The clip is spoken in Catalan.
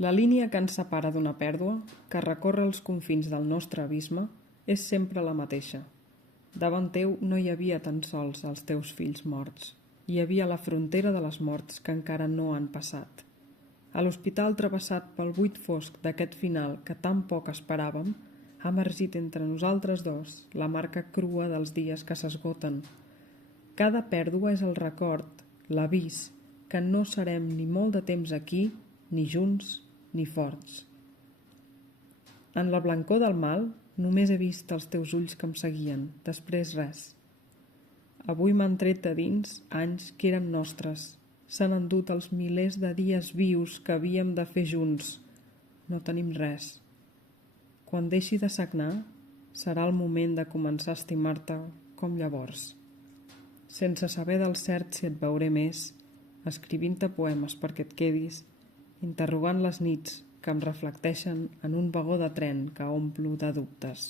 La línia que ens separa d'una pèrdua, que recorre els confins del nostre abisme, és sempre la mateixa. Davant teu no hi havia tan sols els teus fills morts. Hi havia la frontera de les morts que encara no han passat. A l'hospital travessat pel buit fosc d'aquest final que tan poc esperàvem, ha emergit entre nosaltres dos la marca crua dels dies que s'esgoten. Cada pèrdua és el record, l'avís, que no serem ni molt de temps aquí, ni junts, ni forts. En la blancor del mal, només he vist els teus ulls que em seguien, després res. Avui m'han tret de dins anys que érem nostres. S'han endut els milers de dies vius que havíem de fer junts. No tenim res. Quan deixi de sagnar, serà el moment de començar a estimar-te com llavors. Sense saber del cert si et veuré més, escrivint-te poemes perquè et quedis, interrogant les nits que em reflecteixen en un vagó de tren que omplo de dubtes.